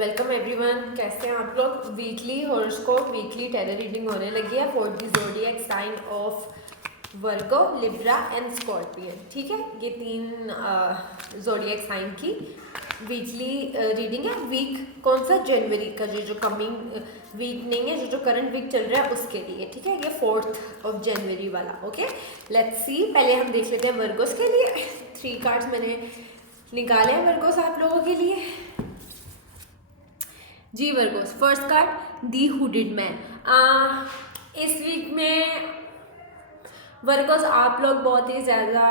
Welcome everyone. कैसे हैं आप लोग। Weekly horoscope, weekly tarot reading होने लगी है for the zodiac sign of Virgo, Libra and Scorpion. ठीक है, ये तीन ज़ोडिएक साइन की वीकली रीडिंग है। वीक कौन सा? जनवरी का, जो कमिंग वीक नहीं है, जो करंट वीक चल रहा है उसके लिए। ठीक है, ये 4 जनवरी वाला। Okay, let's see. पहले हम देख लेते हैं वर्गोस के लिए। 3 कार्ड्स मैंने निकाले हैं वर्गोस आप लोगों के लिए। जी वर्गोस, फर्स्ट कार्ड दी हुडेड मैन। इस वीक में वर्गोस आप लोग बहुत ही ज़्यादा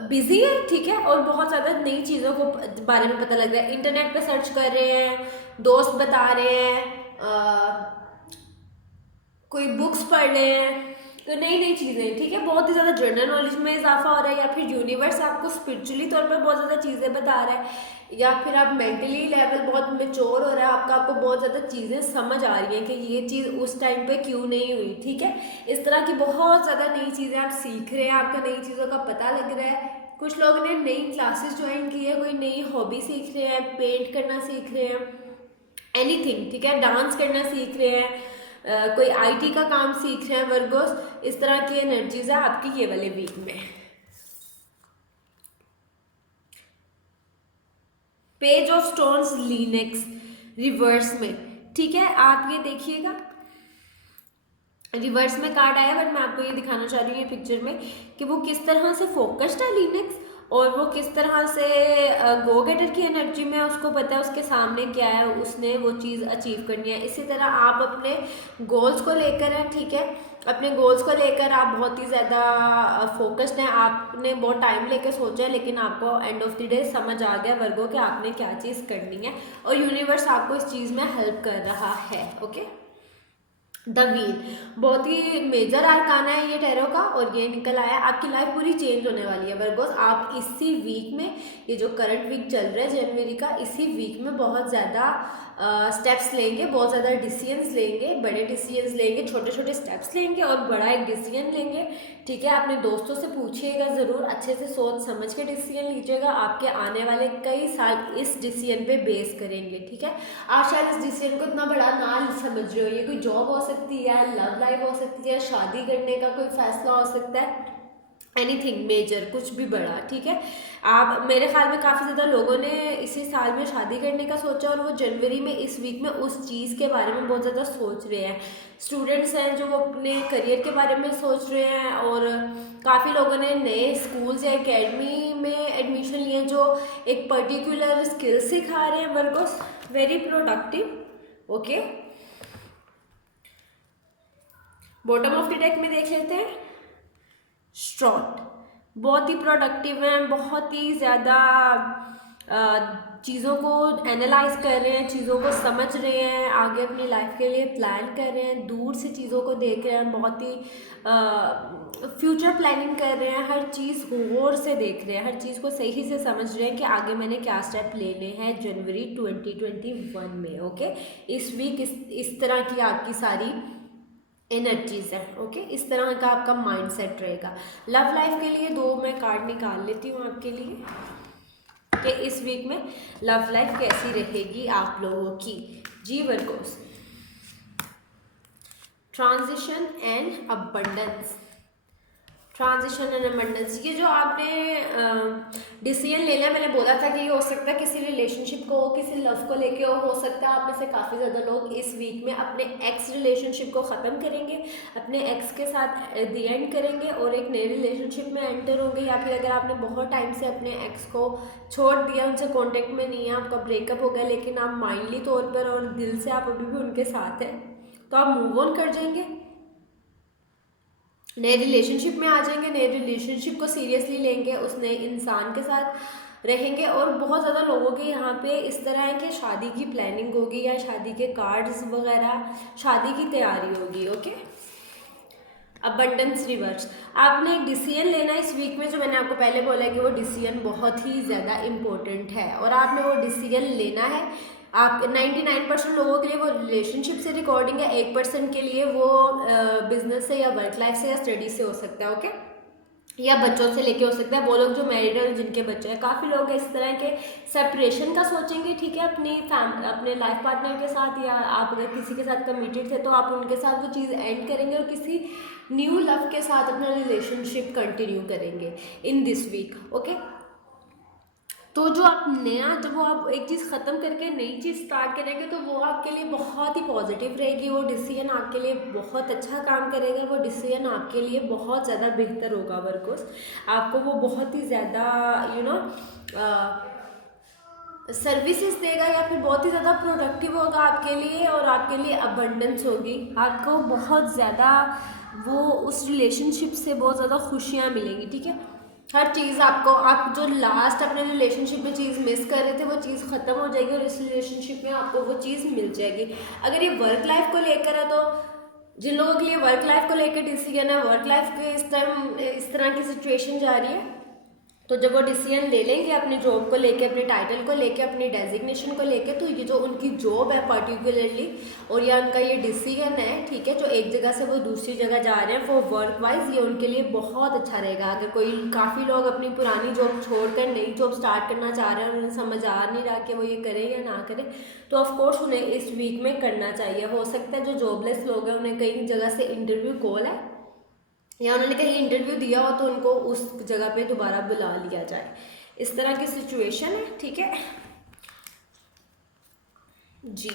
बिजी है। ठीक है, और बहुत ज़्यादा नई चीज़ों को बारे में पता लग रहा है। इंटरनेट पे सर्च कर रहे हैं, दोस्त बता रहे हैं, कोई बुक्स पढ़ रहे हैं, तो नई नई चीज़ें। ठीक है, बहुत ही ज़्यादा जनरल नॉलेज में इजाफा हो रहा है, या फिर यूनिवर्स आपको स्पिरिचुअली तौर पर बहुत ज़्यादा चीज़ें बता रहा है, या फिर आप मेंटली लेवल बहुत मेच्योर हो रहा है आपको बहुत ज़्यादा चीज़ें समझ आ रही हैं कि ये चीज़ उस टाइम पे क्यों नहीं हुई। ठीक है, इस तरह की बहुत ज़्यादा नई चीज़ें आप सीख रहे हैं, आपको नई चीज़ों का पता लग रहा है। कुछ लोगों ने नई क्लासेस ज्वाइन की है, कोई नई हॉबी सीख रहे हैं, पेंट करना सीख रहे हैं, एनीथिंग। ठीक है, डांस करना सीख रहे हैं, कोई आईटी का काम सीख रहे हैं वर्गोस। इस तरह की एनर्जीज है आपकी ये वाले वीक में। पेज ऑफ स्टोन्स लीनेक्स रिवर्स में। ठीक है, आप ये देखिएगा, रिवर्स में कार्ड आया, बट मैं आपको ये दिखाना चाह रही हूँ ये पिक्चर में कि वो किस तरह से फोकस्ड है लीनेक्स, और वो किस तरह से गो गेटर की एनर्जी में उसको पता है उसके सामने क्या है, उसने वो चीज़ अचीव करनी है। इसी तरह आप अपने गोल्स को लेकर हैं। ठीक है, अपने गोल्स को लेकर आप बहुत ही ज़्यादा फोकस्ड हैं। आपने बहुत टाइम लेकर सोचा है, लेकिन आपको एंड ऑफ द डे समझ आ गया वर्गो कि आपने क्या चीज़ करनी है, और यूनिवर्स आपको इस चीज़ में हेल्प कर रहा है। ओके, द व्हील बहुत ही मेजर आर्काना है ये टैरो का, और ये निकल आया। आपकी लाइफ पूरी चेंज होने वाली है वर्गोस। आप इसी वीक में, ये जो करंट वीक चल रहा है जनवरी का, इसी वीक में बहुत ज़्यादा स्टेप्स लेंगे, बहुत ज़्यादा डिसीजंस लेंगे, बड़े डिसीजंस लेंगे, छोटे छोटे स्टेप्स लेंगे और बड़ा एक डिसीजन लेंगे। ठीक है, अपने दोस्तों से पूछिएगा ज़रूर, अच्छे से सोच समझ के डिसीजन लीजिएगा। आपके आने वाले कई साल इस डिसीजन पे बेस करेंगे। ठीक है, आप शायद इस डिसीजन को इतना बड़ा ना समझ रहे हो। ये कोई जॉब हो सकती है, लव लाइफ हो सकती है, शादी करने का कोई फैसला हो सकता है, एनीथिंग मेजर, कुछ भी बड़ा। ठीक है, आप, मेरे ख्याल में काफ़ी ज़्यादा लोगों ने इसी साल में शादी करने का सोचा, और वो जनवरी में इस वीक में उस चीज़ के बारे में बहुत ज़्यादा सोच रहे हैं। स्टूडेंट्स हैं जो वो अपने करियर के बारे में सोच रहे हैं, और काफ़ी लोगों ने नए स्कूल्स या एकेडमी में एडमिशन लिए जो एक पर्टिकुलर स्किल सिखा रहे हैं Virgo's. Very productive. Okay, bottom of the deck में देख लेते हैं। स्ट्रॉट बहुत ही प्रोडक्टिव हैं, बहुत ही ज़्यादा चीज़ों को एनालाइज कर रहे हैं, चीज़ों को समझ रहे हैं, आगे अपनी लाइफ के लिए प्लान कर रहे हैं, दूर से चीज़ों को देख रहे हैं, बहुत ही फ्यूचर प्लानिंग कर रहे हैं, हर चीज़ गौर से देख रहे हैं, हर चीज़ को सही से समझ रहे हैं कि आगे मैंने क्या स्टेप लेने हैं जनवरी 2021 में। ओके, इस वीक इस तरह की आपकी सारी एनर्जीज है। ओके, इस तरह का आपका माइंड सेट रहेगा। लव लाइफ के लिए 2 मैं कार्ड निकाल लेती हूँ आपके लिए कि इस वीक में लव लाइफ कैसी रहेगी आप लोगों की। जी Virgos, transition and abundance. Transition and abundance, ये जो आपने डिसीजन ले लिया, मैंने बोला था कि ये हो सकता है किसी रिलेशनशिप को, किसी लव को लेके हो सकता है आप में से काफ़ी ज़्यादा लोग इस वीक में अपने एक्स रिलेशनशिप को ख़त्म करेंगे, अपने एक्स के साथ दी एंड करेंगे और एक नए रिलेशनशिप में एंटर होंगे। या फिर अगर आपने बहुत टाइम से अपने एक्स को छोड़ दिया, उनसे कॉन्टेक्ट में नहीं है, आपका ब्रेकअप हो गया, लेकिन आप माइंडली तौर पर और दिल से आप अभी भी उनके साथ हैं, तो आप मूव ऑन कर जाएंगे, नए रिलेशनशिप में आ जाएंगे, नए रिलेशनशिप को सीरियसली लेंगे, उस नए इंसान के साथ रहेंगे। और बहुत ज़्यादा लोगों के यहाँ पे इस तरह है कि शादी की प्लानिंग होगी, या शादी के कार्ड्स वगैरह, शादी की तैयारी होगी। ओके, अबंडेंस रिवर्स, आपने एक डिसीजन लेना है इस वीक में, जो मैंने आपको पहले बोला है कि वो डिसीजन बहुत ही ज़्यादा इम्पोर्टेंट है, और आपने वो डिसीजन लेना है। आप 99% लोगों के लिए वो रिलेशनशिप से रिकॉर्डिंग है, 1% के लिए वो बिजनेस से या वर्क लाइफ से या स्टडी से हो सकता है। ओके, या बच्चों से लेके हो सकता है, वो लोग जो मैरिड है जिनके बच्चे हैं। काफ़ी लोग इस तरह के सेपरेशन का सोचेंगे, ठीक है, अपने लाइफ पार्टनर के साथ, या आप अगर किसी के साथ कमिटेड थे तो आप उनके साथ वो चीज़ एंड करेंगे और किसी न्यू लव के साथ अपना रिलेशनशिप कंटिन्यू करेंगे इन दिस वीक। ओके, तो जो आप नया, जब वो आप एक चीज़ ख़त्म करके नई चीज़ स्टार्ट करेंगे तो वो आपके लिए बहुत ही पॉजिटिव रहेगी, वो डिसीजन आपके लिए बहुत अच्छा काम करेगा, वो डिसीजन आपके लिए बहुत ज़्यादा बेहतर होगा वर्कोस। आपको वो बहुत ही ज़्यादा सर्विसेज देगा, या फिर बहुत ही ज़्यादा प्रोडक्टिव होगा आपके लिए, और आपके लिए अबंडेंस होगी, आपको बहुत ज़्यादा वो उस रिलेशनशिप से बहुत ज़्यादा खुशियाँ मिलेंगी, ठीक है। हर चीज़ आपको, आप जो लास्ट अपने रिलेशनशिप में चीज़ मिस कर रहे थे वो चीज़ ख़त्म हो जाएगी और इस रिलेशनशिप में आपको वो चीज़ मिल जाएगी। अगर ये वर्क लाइफ को लेकर है तो जिन लोगों के लिए वर्क लाइफ को लेकर डिसीजन है, वर्क लाइफ के इस तरह की सिचुएशन जा रही है, तो जब वो डिसीजन ले लेंगे अपने जॉब को लेके, अपने टाइटल को लेके, अपनी डेजिग्नेशन को लेके, तो ये जो उनकी जॉब है पर्टिकुलरली, और या उनका ये डिसीजन है, ठीक है, जो एक जगह से वो दूसरी जगह जा रहे हैं वो वर्क वाइज, ये उनके लिए बहुत अच्छा रहेगा। अगर कोई, काफ़ी लोग अपनी पुरानी जॉब छोड़कर नई जॉब स्टार्ट करना चाह रहे हैं और उन्हें समझ आ नहीं रहा कि वो ये करें या ना करें, तो ऑफकोर्स उन्हें इस वीक में करना चाहिए। हो सकता है जो जॉबलेस लोग हैं उन्हें कई जगह से इंटरव्यू कॉल है, या उन्होंने कहीं इंटरव्यू दिया हो तो उनको उस जगह पे दोबारा बुला लिया जाए, इस तरह की सिचुएशन है, ठीक है जी।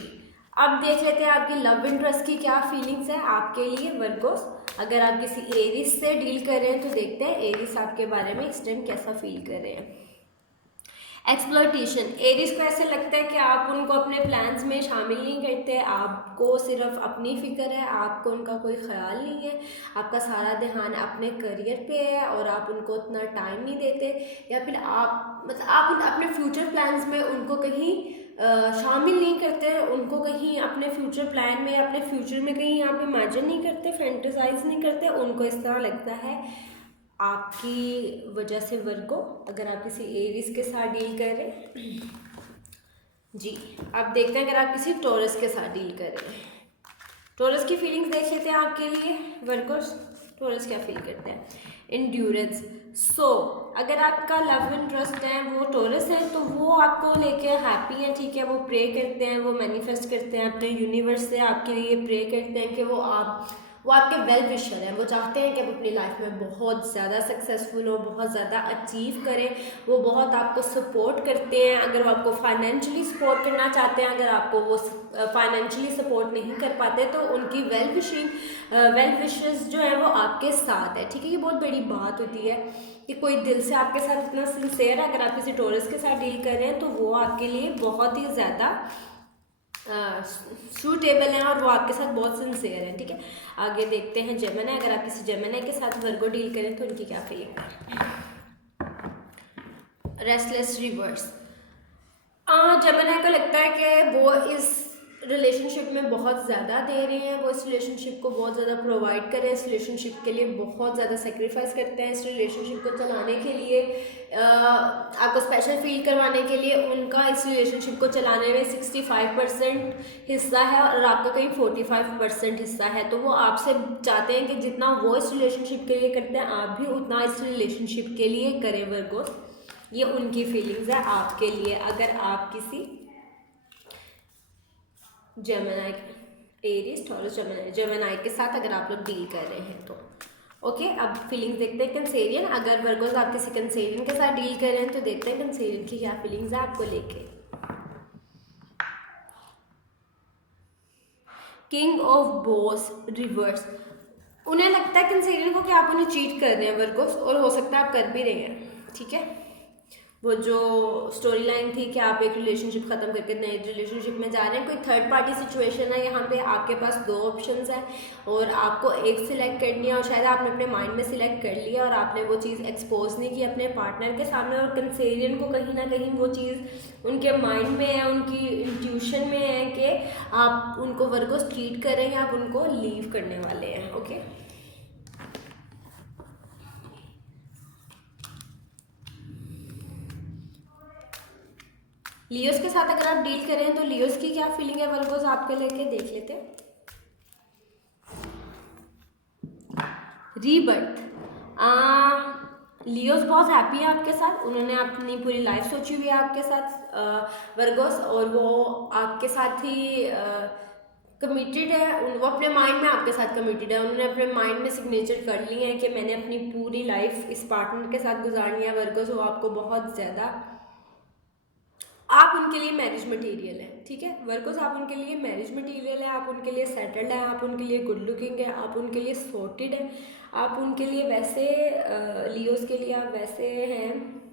अब देख लेते हैं आपकी लव इंटरेस्ट की क्या फीलिंग्स है आपके लिए वर्गोस। अगर आप किसी एरिस से डील कर रहे हैं तो देखते हैं एरिस आपके बारे में इस टाइम कैसा फील कर रहे हैं। एक्सप्लॉयटेशन, एरिस को ऐसे लगता है कि आप उनको अपने प्लान्स में शामिल नहीं करते, आपको सिर्फ अपनी फ़िक्र है, आपको उनका कोई ख्याल नहीं है, आपका सारा ध्यान अपने करियर पे है और आप उनको उतना टाइम नहीं देते, या फिर आप आप अपने फ्यूचर प्लान्स में उनको कहीं शामिल नहीं करते, उनको कहीं अपने फ्यूचर प्लान में, अपने फ्यूचर में कहीं आप इमेजिन नहीं करते, फैंटेसाइज नहीं करते। उनको इस तरह लगता है आपकी वजह से वर्गो, अगर आप किसी एरिस के साथ डील कर रहे हैं जी। अब देखते हैं अगर आप किसी टॉरस के साथ डील कर रहे हैं, टॉरस की फीलिंग्स देख लेते हैं आपके लिए वर्गोस। टॉरस क्या फील करते हैं? इंड्योरेंस। सो अगर आपका लव इंटरेस्ट है वो टॉरस है तो वो आपको लेके हैप्पी है, ठीक है, वो प्रे करते हैं, वो मैनिफेस्ट करते हैं अपने यूनिवर्स से, आपके लिए प्रे करते हैं कि वो आपके वेल विशर हैं, वो चाहते हैं कि आप अपनी लाइफ में बहुत ज़्यादा सक्सेसफुल हो, बहुत ज़्यादा अचीव करें, वो बहुत आपको सपोर्ट करते हैं। अगर वो आपको फाइनेंशियली सपोर्ट करना चाहते हैं, अगर आपको वो फाइनेंशियली सपोर्ट नहीं कर पाते तो उनकी वेल विशेस जो है वो आपके साथ है, ठीक है। ये बहुत बड़ी बात होती है कि कोई दिल से आपके साथ इतना सिंसेयर है। अगर आप किसी टॉरस के साथ डील कर रहे हैं तो वो आपके लिए बहुत ही ज़्यादा सूटेबल हैं और वो आपके साथ बहुत सिंसेयर हैं, ठीक है। आगे देखते हैं जेमिनी। अगर आप किसी जेमिनी के साथ वर्गो डील करें तो उनकी क्या फीलिंग है? Restless reverse. जेमिनी को लगता है कि वो इस रिलेशनशिप में बहुत ज़्यादा दे रहे हैं, वो इस रिलेशनशिप को बहुत ज़्यादा प्रोवाइड कर रहे हैं, इस रिलेशनशिप के लिए बहुत ज़्यादा सेक्रीफाइस करते हैं, इस रिलेशनशिप को चलाने के लिए, आपको स्पेशल फील करवाने के लिए उनका इस रिलेशनशिप को चलाने में 65% हिस्सा है और आपका कहीं 45% हिस्सा है। तो वो आपसे चाहते हैं कि जितना वो इस रिलेशनशिप के लिए करते हैं आप भी उतना इस रिलेशनशिप के लिए करें वर्गोस। ये उनकी फीलिंग्स है आपके लिए अगर आप किसी जेमिनी, एरीज, टॉरस, जेमिनी के साथ अगर आप लोग डील कर रहे हैं तो ओके। अब फीलिंग्स देखते हैं कैंसेरियन। अगर वर्गोस आप किसी कैंसेरियन के साथ डील कर रहे हैं तो देखते हैं कैंसेरियन की क्या फीलिंग्स है आपको लेके। King of Bose reverse. उन्हें लगता है कैंसेरियन को कि आप उन्हें चीट कर रहे हैं वर्गोस, और हो सकता है आप कर भी रहे हैं, ठीक है। वो जो स्टोरी लाइन थी कि आप एक रिलेशनशिप ख़त्म करके नए रिलेशनशिप में जा रहे हैं, कोई थर्ड पार्टी सिचुएशन है यहाँ पे, आपके पास दो ऑप्शंस हैं और आपको एक सिलेक्ट करनी है, और शायद आपने अपने माइंड में सिलेक्ट कर लिया और आपने वो चीज़ एक्सपोज नहीं की अपने पार्टनर के सामने, और कैंसेरियन को कहीं ना कहीं वो चीज़ उनके माइंड में है, उनकी इंट्यूशन में है कि आप उनको वर्गोस ट्रीट कर रहे हैं, आप उनको लीव करने वाले हैं, ओके। लियोस के साथ अगर आप डील करें तो लियोस की क्या फीलिंग है वर्गोस आपके लेके, देख लेते हैं। रीबर्थ। लियोस बहुत हैप्पी है आपके साथ, उन्होंने अपनी पूरी लाइफ सोची हुई है आपके साथ वर्गोस, और वो आपके साथ ही कमिटेड है, वो अपने माइंड में आपके साथ कमिटेड है, उन्होंने अपने माइंड में सिग्नेचर कर लिए हैं कि मैंने अपनी पूरी लाइफ इस पार्टनर के साथ गुजारनी है वर्गोस। वो आपको बहुत ज़्यादा, आप उनके लिए मैरिज मटेरियल है, ठीक है वर्गोस, आप उनके लिए मैरिज मटेरियल है, आप उनके लिए सेटल्ड है, आप उनके लिए गुड लुकिंग है, आप उनके लिए सॉर्टेड है, आप उनके लिए वैसे लियोस के लिए आप वैसे हैं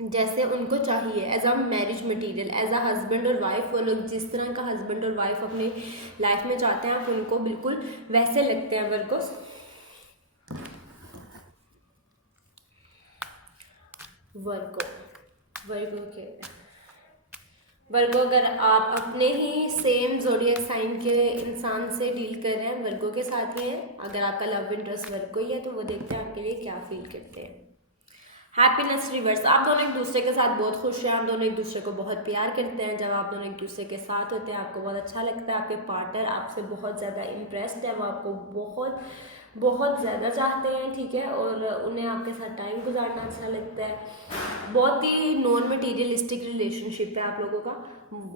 जैसे उनको चाहिए as a marriage material, as a husband और वाइफ। वो लोग जिस तरह का हस्बैंड और वाइफ अपनी लाइफ में चाहते हैं आप उनको बिल्कुल वैसे लगते हैं वर्गोस। वर्गो वर्गो के वर्गो, अगर आप अपने ही सेम ज़ोडिएक साइन के इंसान से डील कर रहे हैं, वर्गो के साथ में है, अगर आपका लव इंटरेस्ट वर्गो ही है तो वो देखते हैं आपके लिए क्या फील करते हैं। हैप्पीनेस रिवर्स, आप दोनों एक दूसरे के साथ बहुत खुश हैं, आप दोनों एक दूसरे को बहुत प्यार करते हैं। जब आप दोनों एक दूसरे के साथ होते हैं आपको बहुत अच्छा लगता है, आपके पार्टनर आपसे बहुत ज़्यादा इम्प्रेस्ड है, वो आपको बहुत बहुत ज़्यादा चाहते हैं, ठीक है, और उन्हें आपके साथ टाइम गुजारना अच्छा लगता है। बहुत ही नॉन मटीरियलिस्टिक रिलेशनशिप है आप लोगों का,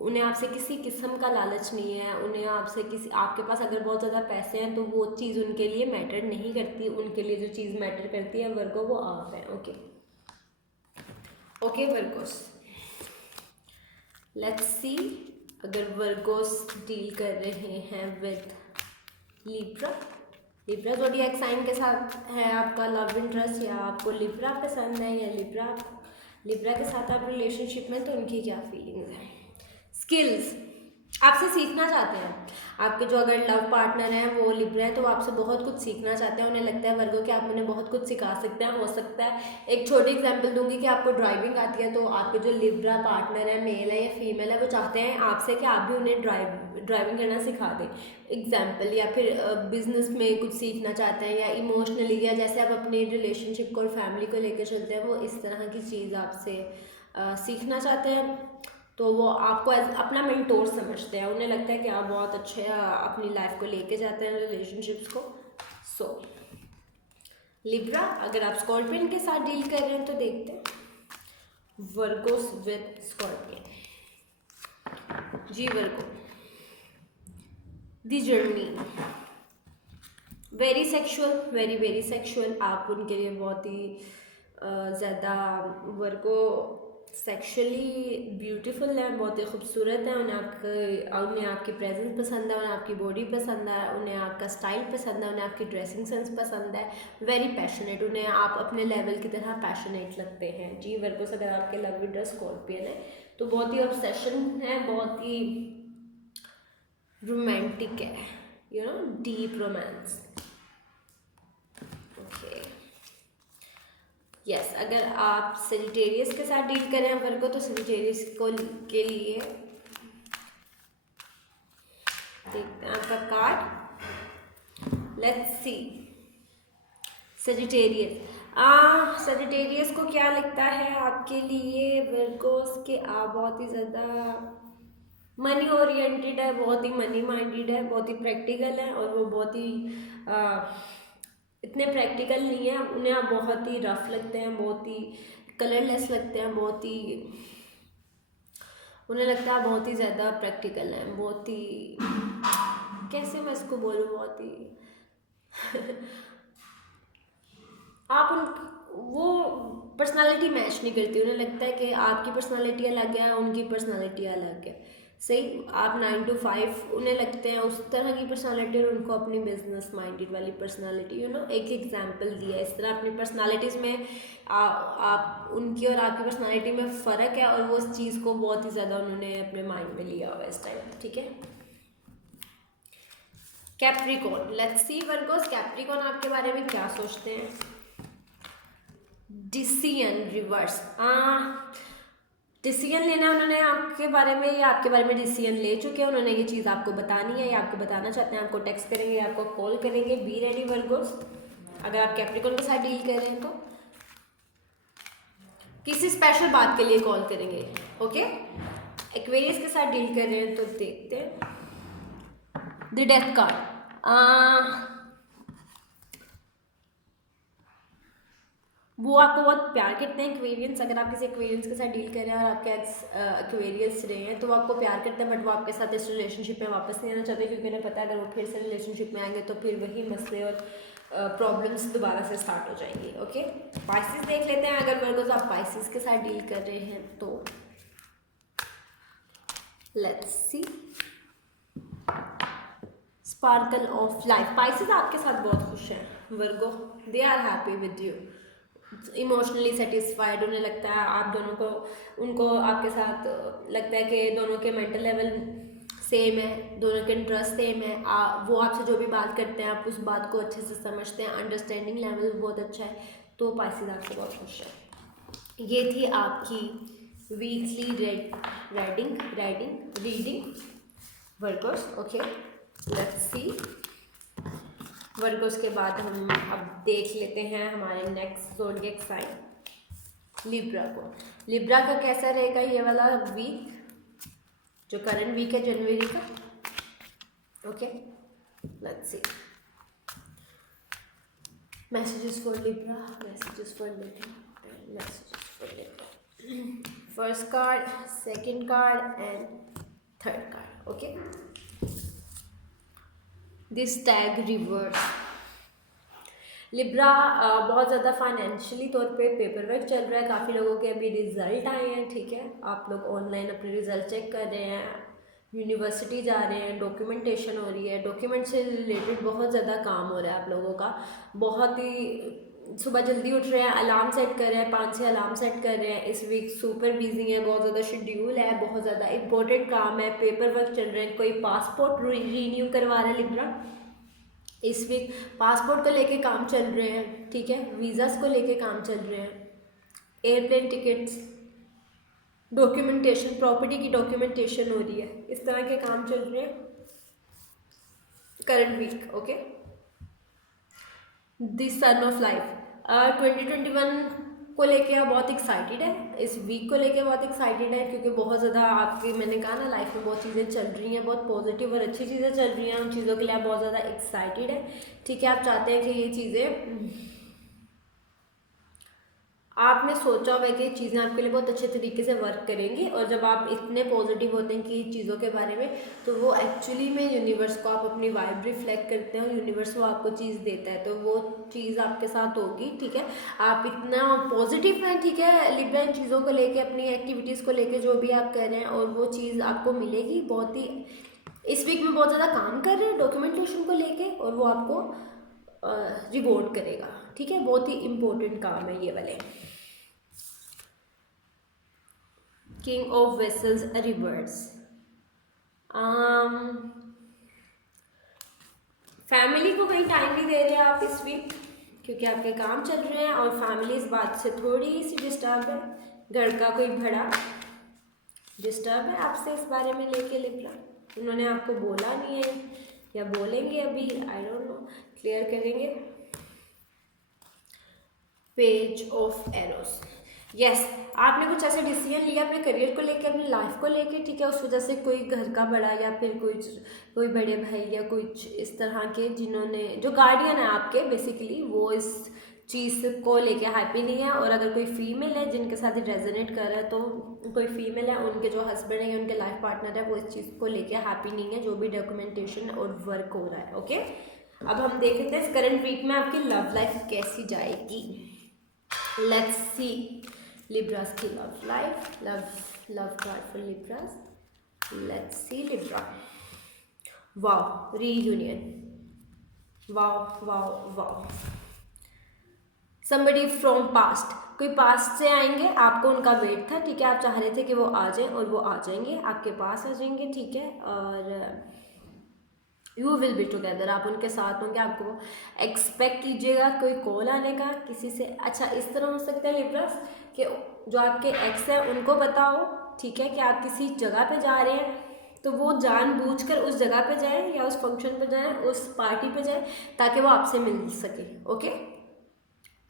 उन्हें आपसे किसी किस्म का लालच नहीं है, उन्हें आपसे किसी, आपके पास अगर बहुत ज़्यादा पैसे हैं तो वो चीज़ उनके लिए मैटर नहीं करती, उनके लिए जो चीज़ मैटर करती है वर्गो वो आप हैं। Okay okay Virgos, let's see अगर वर्गोस डील कर रहे हैं with Libra. Libra zodiac sign के साथ है आपका लव इंटरेस्ट, या आपको लिब्रा पसंद है, या लिब्रा के साथ आप रिलेशनशिप में, तो उनकी क्या फीलिंग्स हैं। स्किल्स, आपसे सीखना चाहते हैं, आपके जो अगर लव पार्टनर हैं वो लिब्रा है तो वो आपसे बहुत कुछ सीखना चाहते हैं, उन्हें लगता है वर्गो कि आप उन्हें बहुत कुछ सिखा सकते हैं। हो सकता है एक छोटी एग्जांपल दूंगी कि आपको ड्राइविंग आती है तो आपके जो लिब्रा पार्टनर है, मेल है या फीमेल है, वो चाहते हैं आपसे कि आप भी उन्हें ड्राइविंग करना सिखा दें एग्जाम्पल, या फिर बिजनेस में कुछ सीखना चाहते हैं, या इमोशनली, या जैसे आप अपनी रिलेशनशिप को और फैमिली को लेकर चलते हैं, वो इस तरह की चीज़ आपसे सीखना चाहते हैं। तो वो आपको एज अपना मेंटोर समझते हैं, उन्हें लगता है कि आप बहुत अच्छे अपनी लाइफ को लेके जाते हैं रिलेशनशिप्स को। सो लिब्रा, अगर आप स्कॉर्पियन के साथ डील कर रहे हैं तो देखते हैं वर्गोस विद स्कॉर्पियन। जी Virgo, the journey very sexual, very very sexual, आप उनके लिए बहुत ही ज़्यादा वर्गो सेक्सुअली ब्यूटीफुल है, बहुत ही खूबसूरत है, उन्हें आपकी प्रेजेंस पसंद है, उन्हें आपकी बॉडी पसंद है, उन्हें आपका स्टाइल पसंद है, उन्हें आपकी ड्रेसिंग सेंस पसंद है, वेरी पैशनेट, उन्हें आप अपने लेवल की तरह पैशनेट लगते हैं। जी वर्गो, से अगर आपके लव इंटरेस्ट स्कॉर्पियन है तो बहुत ही ऑब्सेशन है, बहुत ही रोमांटिक है, you know deep romance. Okay yes, अगर आप सेजिटेरियस के साथ डील करें वर्गो तो सेजिटेरियस को के लिए देखते हैं आपका card, let's see Sagittarius. Sagittarius को क्या लगता है आपके लिए वर्गोस के, आप बहुत ही ज़्यादा मनी ओरिएंटेड है, बहुत ही मनी माइंडेड है, बहुत ही प्रैक्टिकल है, और वो बहुत ही इतने प्रैक्टिकल नहीं है, उन्हें आप बहुत ही रफ लगते हैं, बहुत ही कलरलेस लगते हैं, बहुत ही उन्हें लगता है आप बहुत ही ज़्यादा प्रैक्टिकल हैं, बहुत ही कैसे मैं इसको बोलूँ, बहुत ही आप उन वो पर्सनालिटी मैच नहीं करती, उन्हें लगता है कि आपकी पर्सनालिटी अलग है, उनकी पर्सनालिटी अलग है। सही, आप 9 to 5 उन्हें लगते हैं उस तरह की पर्सनालिटी, और उनको अपनी बिजनेस माइंडेड वाली पर्सनालिटी, यू नो एक एग्जांपल दिया इस तरह अपनी पर्सनालिटीज़ में आप उनकी और आपकी पर्सनालिटी में फ़र्क है, और वो उस चीज़ को बहुत ही ज़्यादा उन्होंने अपने माइंड में लिया हुआ इस टाइम, ठीक है। Capricorn, let's see Virgo's, Capricorn आपके बारे में क्या सोचते हैं। डिसीजन रिवर्स, डिसीजन लेना उन्होंने आपके बारे में, या आपके बारे में डिसीजन ले चुके हैं, उन्होंने ये चीज़ आपको बतानी है या आपको बताना चाहते हैं, आपको टेक्स्ट करेंगे या आपको कॉल करेंगे। बी रेडी वर्गोस, अगर आप कैप्रिकॉर्न के साथ डील कर रहे हैं तो किसी स्पेशल बात के लिए कॉल करेंगे। ओके, एक्वेरियस के साथ डील कर रहे हैं तो देखते हैं द डेथ कार्ड। वो आपको बहुत प्यार करते हैं एक्वेरियंस। अगर आप किसी एक्वेरियंस के साथ डील कर रहे हैं और आपके एक्स एक्वेरियंस रहे हैं तो वो आपको प्यार करते हैं, बट वो आपके साथ इस रिलेशनशिप में वापस नहीं आना चाहते, क्योंकि उन्हें पता है अगर वो फिर से रिलेशनशिप में आएंगे तो फिर वही मसले और प्रॉब्लम्स दोबारा से स्टार्ट हो जाएंगी। ओके, पाइसेस देख लेते हैं। अगर वर्गोस आप पाइसेस के साथ डील कर रहे हैं तो let's see. Sparkle of life, Pisces आपके साथ बहुत खुश हैं Virgo, they are happy with you, emotionally satisfied. उन्हें लगता है आप दोनों को, उनको आपके साथ लगता है कि दोनों के मेंटल लेवल सेम है, दोनों के इंटरेस्ट सेम है। वो आपसे जो भी बात करते हैं आप उस बात को अच्छे से समझते हैं, अंडरस्टैंडिंग लेवल बहुत अच्छा है, तो पाइसेस आपसे बहुत खुश है। ये थी आपकी weekly reading Virgo's. Okay, let's see. Virgo's के बाद हम अब देख लेते हैं हमारे नेक्स्ट ज़ोडिएक साइन लिब्रा को। लिब्रा का कैसा रहेगा ये वाला वीक, जो करंट वीक है जनवरी का। Okay, let's see. Messages for Libra, messages for Libra, messages for Libra. First card, second card and third card. Okay, this tag reverse. Libra बहुत ज़्यादा फाइनेंशियली तौर पे पेपर वर्क चल रहा है, काफ़ी लोगों के अभी रिज़ल्ट आए हैं, ठीक है। आप लोग ऑनलाइन अपने रिज़ल्ट चेक कर रहे हैं, यूनिवर्सिटी जा रहे हैं, डॉक्यूमेंटेशन हो रही है, डॉक्यूमेंट से रिलेटेड बहुत ज़्यादा काम हो रहा है आप लोगों का। बहुत ही सुबह जल्दी उठ रहे हैं, अलार्म सेट कर रहे हैं, 5-6 अलार्म सेट कर रहे हैं। इस वीक सुपर बिजी है, बहुत ज़्यादा शेड्यूल है, बहुत ज़्यादा इंपॉर्टेंट काम है, पेपर वर्क चल रहे हैं। कोई पासपोर्ट रीन्यू करवा रहा है लिब्रा इस वीक, पासपोर्ट को लेके काम चल रहे हैं, ठीक है। वीज़ास को लेके काम चल रहे हैं, एयरप्लेन टिकट्स, डॉक्यूमेंटेशन, प्रॉपर्टी की डॉक्यूमेंटेशन हो रही है, इस तरह के काम चल रहे हैं current week. Okay, this sun of life 2021 को लेके आप बहुत एक्साइटेड है, इस वीक को लेके बहुत एक्साइटेड है, क्योंकि बहुत ज़्यादा आपकी, मैंने कहा ना, लाइफ में बहुत चीज़ें चल रही हैं, बहुत पॉजिटिव और अच्छी चीज़ें चल रही हैं। उन चीज़ों के लिए आप बहुत ज़्यादा एक्साइटेड है, ठीक है। आप चाहते हैं कि ये चीज़ें, आपने सोचा हुआ है कि चीज़ें आपके लिए बहुत अच्छे तरीके से वर्क करेंगी, और जब आप इतने पॉजिटिव होते हैं कि चीज़ों के बारे में, तो वो एक्चुअली में यूनिवर्स को आप अपनी वाइब रिफ्लेक्ट करते हैं और यूनिवर्स वो आपको चीज़ देता है, तो वो चीज़ आपके साथ होगी, ठीक है। आप इतना पॉजिटिव हैं, ठीक है, लिब्रा, इन चीज़ों को लेके, अपनी एक्टिविटीज़ को लेके जो भी आप कर रहे हैं, और वो चीज़ आपको मिलेगी। बहुत ही इस वीक में बहुत ज़्यादा काम कर रहे हैं डॉक्यूमेंटेशन को लेके, और वो आपको रिवॉर्ड करेगा, ठीक है। बहुत ही इम्पोर्टेंट काम है ये वाले। King of vessels reverse, family को कहीं टाइम नहीं दे रहे हैं आप इस वीक, क्योंकि आपके काम चल रहे हैं, और फैमिली इस बात से थोड़ी सी डिस्टर्ब है। घर का कोई बड़ा डिस्टर्ब है आपसे इस बारे में लेके लिब्रा, उन्होंने आपको बोला नहीं है या बोलेंगे अभी, आई डोंट नो, क्लियर करेंगे। पेज ऑफ एरोस, यस, आपने कुछ ऐसा डिसीजन लिया अपने करियर को लेके, अपनी लाइफ को लेके, ठीक है। उस वजह से कोई घर का बड़ा या फिर कोई बड़े भाई या कुछ इस तरह के, जिन्होंने, जो गार्डियन है आपके बेसिकली, वो इस चीज़ को लेके हैप्पी नहीं है। और अगर कोई फीमेल है जिनके साथ रेजोनेट कर रहा है, तो कोई फीमेल है, उनके जो हस्बैंड है या उनके लाइफ पार्टनर है, वो इस चीज़ को लेके हैप्पी नहीं है, जो भी डॉक्यूमेंटेशन और वर्क हो रहा है। ओके, अब हम देखते हैं इस करंट वीक में आपकी लव लाइफ कैसी जाएगी। लेट्स सी Libra's की love life, love card for Libras. Let's see Libra. Wow, reunion. Wow. Somebody from past, कोई पास्ट से आएंगे, आपको उनका वेट था, ठीक है। आप चाह रहे थे कि वो आ जाए, और वो आ जाएंगे, आपके पास आ जाएंगे, ठीक है। और यू विल बी टुगेदर, आप उनके साथ होंगे। आपको एक्सपेक्ट कीजिएगा कोई कॉल आने का किसी से। अच्छा, इस तरह हो सकता है लिब्रास कि जो आपके एक्स है उनको पता हो, ठीक है, कि आप किसी जगह पे जा रहे हैं, तो वो जानबूझकर उस जगह पे जाए या उस फंक्शन पे जाए, उस पार्टी पे जाए, ताकि वो आपसे मिल सके। ओके,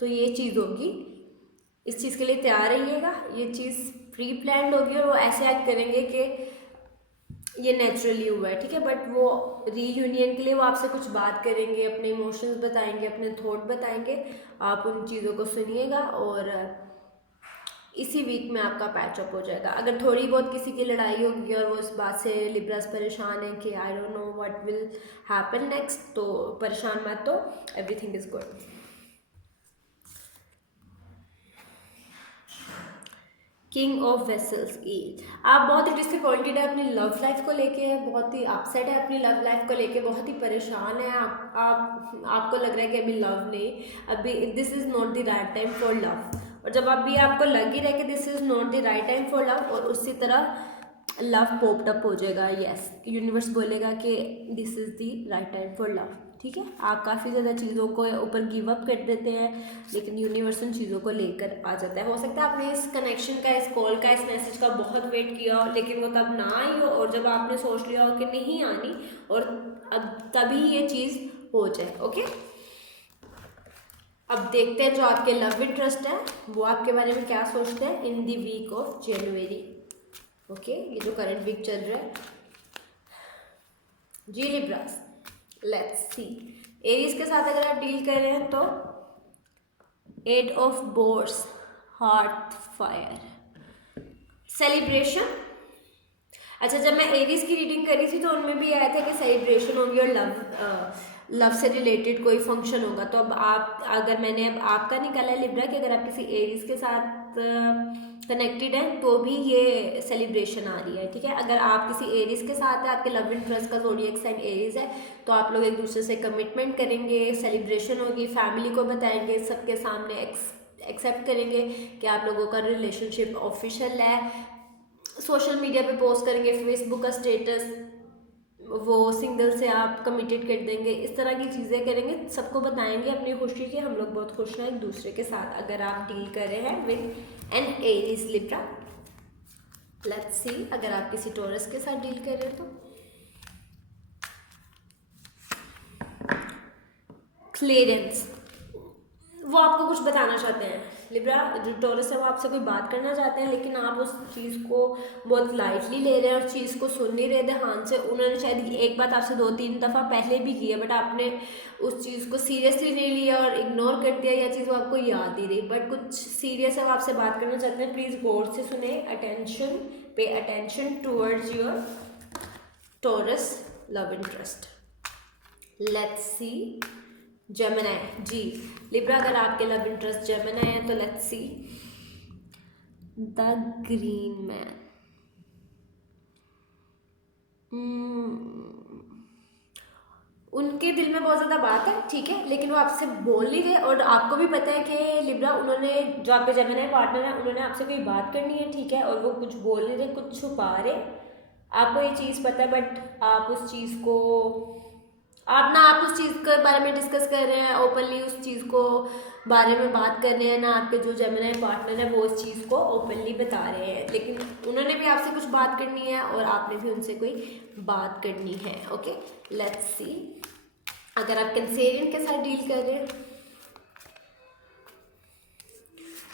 तो ये चीज़ होगी, इस चीज़ के लिए तैयार रहिएगा। ये चीज़ प्री प्लान्ड होगी, और वो ऐसे एक्ट करेंगे कि ये नेचुरली हुआ है, ठीक है, बट वो रीयूनियन के लिए वो आपसे कुछ बात करेंगे, अपने इमोशंस बताएंगे, अपने थॉट बताएंगे, आप उन चीज़ों को सुनिएगा और इसी वीक में आपका पैचअप हो जाएगा। अगर थोड़ी बहुत किसी की लड़ाई होगी और वो इस बात से लिब्रास परेशान है कि I don't know what will happen next, तो परेशान मत, तो everything is good. King of vessels ई, आप बहुत ही डिसअपॉइंटेड है अपनी लव लाइफ को लेके, बहुत ही अपसेट है अपनी लव लाइफ को लेके, बहुत ही परेशान है आपको लग रहा है कि अभी लव नहीं, अभी this is not the right time for love, और जब अभी आपको लग ही रहा है कि this is not the right time for love, और उसी तरह लव पोप्ड अप हो जाएगा। यस, यूनिवर्स बोलेगा कि this is the right time for love, ठीक है। आप काफ़ी ज़्यादा चीज़ों को ऊपर गिव अप कर देते हैं, लेकिन यूनिवर्स उन चीज़ों को लेकर आ जाता है। हो सकता है आपने इस कनेक्शन का, इस कॉल का, इस मैसेज का बहुत वेट किया हो, लेकिन वो तब ना आई हो, और जब आपने सोच लिया हो कि नहीं आनी, और अब तभी ये चीज़ हो जाए। ओके, अब देखते हैं जो आपके लव इंटरेस्ट है वो आपके बारे में क्या सोचते हैं इन दी वीक ऑफ जनवरी। ओके, ये जो करंट वीक चल रहा है जी लिब्रास, लेट्स सी। एरीज के साथ अगर आप डील कर रहे हैं तो 8 of boards, heart fire, celebration. अच्छा, जब मैं एरीज की रीडिंग करी थी तो उनमें भी आया था कि सेलिब्रेशन होगी और लव से रिलेटेड कोई फंक्शन होगा। तो अब आप, अगर मैंने अब आपका निकाला है लिब्रा कि अगर आप किसी एरीज के साथ कनेक्टेड है तो भी ये सेलिब्रेशन आ रही है, ठीक है। अगर आप किसी एरीज के साथ है, आपके लव इंटरेस्ट का ज़ोडिएक साइन एरीज है, तो आप लोग एक दूसरे से कमिटमेंट करेंगे, सेलिब्रेशन होगी, फैमिली को बताएंगे, सबके सामने एक्सेप्ट करेंगे कि आप लोगों का रिलेशनशिप ऑफिशियल है, सोशल मीडिया पे पोस्ट करेंगे, फेसबुक का स्टेटस वो सिंगल से आप कमिटेड कर देंगे, इस तरह की चीज़ें करेंगे, सबको बताएंगे अपनी खुशी की हम लोग बहुत खुश हैं एक दूसरे के साथ। अगर आप डील कर रहे हैं with an Aries Libra, let's see अगर आप किसी टॉरस के साथ डील कर रहे हैं तो क्लियरेंस, वो आपको कुछ बताना चाहते हैं। लिब्रा जो टॉरस है वो आपसे कोई बात करना चाहते हैं, लेकिन आप उस चीज़ को बहुत लाइटली ले रहे हैं और चीज़ को सुन नहीं रहे ध्यान से। उन्होंने शायद एक बात आपसे 2-3 दफ़ा पहले भी की है, बट आपने उस चीज़ को सीरियसली नहीं लिया और इग्नोर कर दिया, या चीज़ वो आपको याद ही रही, बट कुछ सीरियस है वो आपसे बात करना चाहते हैं। प्लीज़ गौर से सुने, attention, pay attention towards your Taurus love interest. Let's see Gemini जी लिब्रा, अगर आपके लव इंटरेस्ट जेमिनी है तो let's see the green man. उनके दिल में बहुत ज़्यादा बात है, ठीक है, लेकिन वो आपसे बोल नहीं रहे, और आपको भी पता है कि लिब्रा उन्होंने, जो आपके जेमिनी पार्टनर है, उन्होंने आपसे कोई बात करनी है, ठीक है, और वो कुछ बोल नहीं रहे, कुछ छुपा रहे। आपको ये चीज़ पता है, बट आप उस चीज़ को, आप उस चीज़ के बारे में डिस्कस कर रहे हैं ओपनली, उस चीज़ को बारे में बात कर रहे हैं ना, आपके जो जेमिनी पार्टनर है वो उस चीज़ को ओपनली बता रहे हैं, लेकिन उन्होंने भी आपसे कुछ बात करनी है और आपने भी उनसे कोई बात करनी है। ओके, लेट्स सी अगर आप कैंसेरियन के साथ डील कर रहे हैं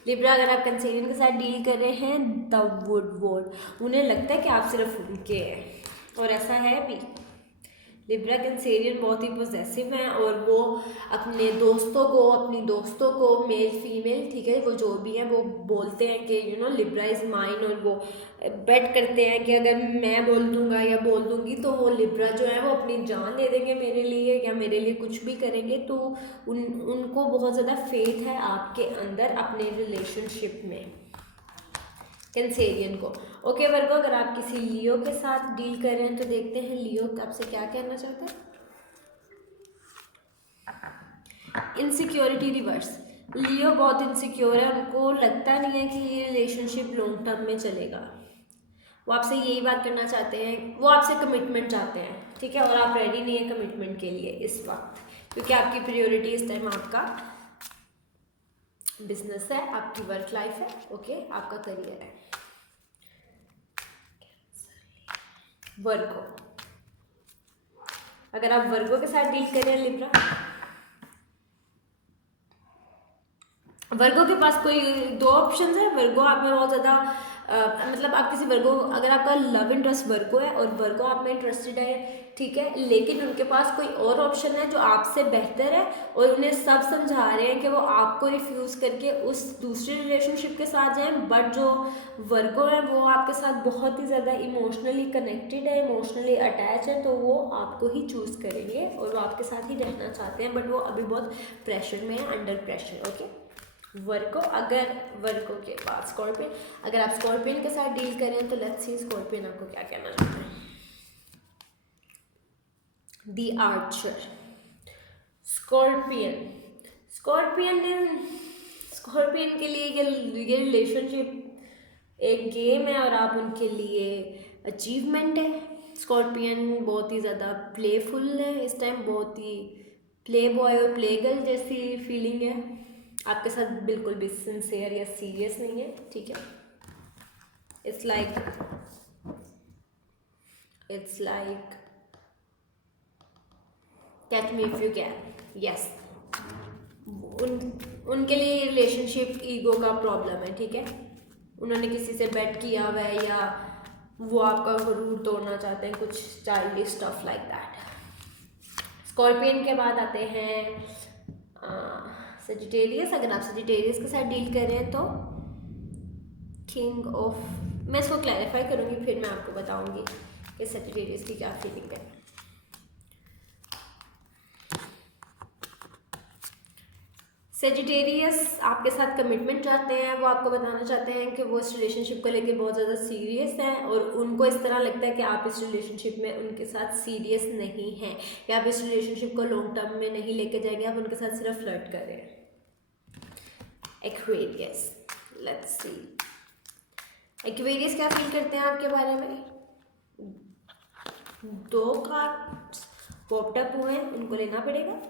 लिब्रा, अगर आप कैंसेरियन के साथ डील कर रहे हैं द वुड वॉर्ड, उन्हें लगता है कि आप सिर्फ उनके हैं, और ऐसा है भी। लिब्रा कैंसेरियन बहुत ही पॉजिटिव हैं और वो अपने दोस्तों को मेल फीमेल, ठीक है, वो जो भी हैं वो बोलते हैं कि you know Libra is mine, और वो बेट करते हैं कि अगर मैं बोल दूंगा या बोल दूंगी तो वो लिब्रा जो है वो अपनी जान दे देंगे मेरे लिए, या मेरे लिए कुछ भी करेंगे। तो उनको बहुत ज़्यादा फेथ है आपके अंदर, अपने रिलेशनशिप में, कैंसेरियन को। ओके वर्गो, अगर आप किसी लियो के साथ डील कर रहे हैं तो देखते हैं लियो आपसे क्या कहना चाहता है। इनसिक्योरिटी रिवर्स, लियो बहुत इनसिक्योर है, उनको लगता नहीं है कि ये रिलेशनशिप लॉन्ग टर्म में चलेगा। वो आपसे यही बात करना चाहते हैं, वो आपसे कमिटमेंट चाहते हैं, ठीक है, और आप रेडी नहीं है कमिटमेंट के लिए इस वक्त, क्योंकि आपकी प्रायोरिटी इस टाइम आपका बिजनेस है, आपकी वर्क लाइफ है, ओके, आपका करियर है। वर्गो, अगर आप वर्गो के साथ डील कर रहे हैं लिब्रा, वर्गो के पास कोई 2 ऑप्शंस है। वर्गो आप में बहुत ज़्यादा मतलब आप किसी वर्गो, अगर आपका लव इंटरेस्ट वर्गो है और वर्गो आप में इंटरेस्टेड है, ठीक है, लेकिन उनके पास कोई और ऑप्शन है जो आपसे बेहतर है और उन्हें सब समझा रहे हैं कि वो आपको रिफ्यूज़ करके उस दूसरे रिलेशनशिप के साथ जाएं, बट जो वर्गो है वो आपके साथ बहुत ही ज़्यादा इमोशनली कनेक्टेड है, इमोशनली अटैच है, तो वो आपको ही चूज़ करेंगे और वो आपके साथ ही रहना चाहते हैं, बट वो अभी बहुत प्रेशर में है, अंडर प्रेशर। ओके, वर्गो, अगर वर्गो के बाद स्कॉर्पियन, अगर आप स्कॉर्पियन के साथ डील करें तो लेट्स सी स्कॉर्पियन आपको क्या कहना चाहता है। दी आर्चर, स्कॉर्पियन, स्कॉर्पियन के लिए ये रिलेशनशिप एक गेम है और आप उनके लिए अचीवमेंट है। स्कॉर्पियन बहुत ही ज़्यादा प्लेफुल है इस टाइम, बहुत ही प्ले बॉय और प्ले गर्ल जैसी फीलिंग है, आपके साथ बिल्कुल भी सिंसियर या सीरियस नहीं है, ठीक है। It's like catch me if you can, yes. उनके लिए रिलेशनशिप ईगो का प्रॉब्लम है, ठीक है। उन्होंने किसी से बेट किया हुआ है या वो आपका गरूर तोड़ना चाहते हैं, कुछ childish stuff like that. Scorpion के बाद आते हैं सजिटेरियस। अगर आप सजिटेरियस के साथ डील कर रहे हैं तो किंग ऑफ, मैं इसको क्लैरिफाई करूँगी फिर मैं आपको बताऊँगी कि सजिटेरियस की क्या फीलिंग है। सेजिटेरियस आपके साथ कमिटमेंट चाहते हैं, वो आपको बताना चाहते हैं कि वो इस रिलेशनशिप को लेके बहुत ज़्यादा सीरियस हैं और उनको इस तरह लगता है कि आप इस रिलेशनशिप में उनके साथ सीरियस नहीं हैं या आप इस रिलेशनशिप को लॉन्ग टर्म में नहीं लेके जाएंगे, आप उनके साथ सिर्फ फ्लर्ट कर रहे हैं। एक्वेरियस, लेट्स सी एक्वेरियस क्या फील करते हैं आपके बारे में। 2 कार्ड्स पॉप्ड अप हुए हैं, उनको लेना पड़ेगा।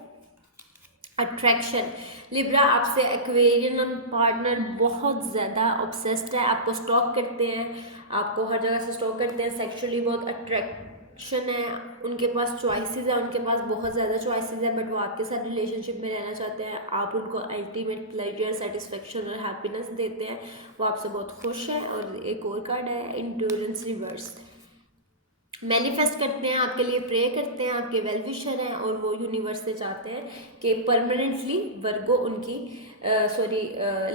अट्रैक्शन, लिब्रा आपसे एक्वेरियन पार्टनर बहुत ज़्यादा ऑब्सेस्ड है, आपको स्टॉक करते हैं, आपको हर जगह से स्टॉक करते हैं, सेक्सुअली बहुत अट्रैक्शन है, उनके पास चॉइसेस है, उनके पास बहुत ज़्यादा चॉइसेस है, बट वो आपके साथ रिलेशनशिप में रहना चाहते हैं। आप उनको अल्टीमेट प्लेजर, सेटिस्फेक्शन और हैप्पीनेस देते हैं, वो आपसे बहुत खुश है। और एक और कार्ड है इंड्योरेंस रिवर्स, मैनिफेस्ट करते हैं, आपके लिए प्रे करते हैं, आपके वेल विशर हैं और वो यूनिवर्स से चाहते हैं कि परमानेंटली वर्गो उनकी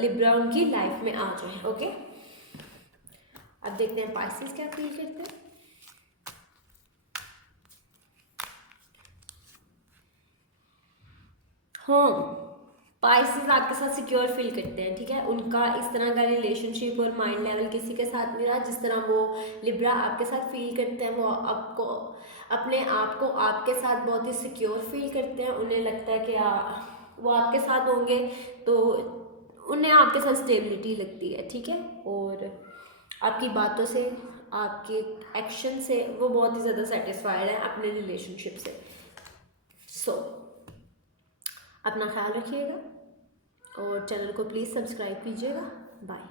लिब्रा उनकी लाइफ में आ जाए। ओके, अब देखते हैं पाइसेस क्या फील करते हैं। होम, पाइसेस आपके साथ सिक्योर फील करते हैं, ठीक है। उनका इस तरह का रिलेशनशिप और माइंड लेवल किसी के साथ नहीं रहा जिस तरह वो लिब्रा आपके साथ फील करते हैं। वो आपको अपने आप को आपके साथ बहुत ही सिक्योर फील करते हैं, उन्हें लगता है कि वो आपके साथ होंगे तो उन्हें आपके साथ स्टेबिलिटी लगती है, ठीक है। और आपकी बातों से, आपके एक्शन से वो बहुत ही ज़्यादा सेटिस्फाइड है अपने रिलेशनशिप से। अपना ख्याल रखिएगा और चैनल को प्लीज़ सब्सक्राइब कीजिएगा। बाय।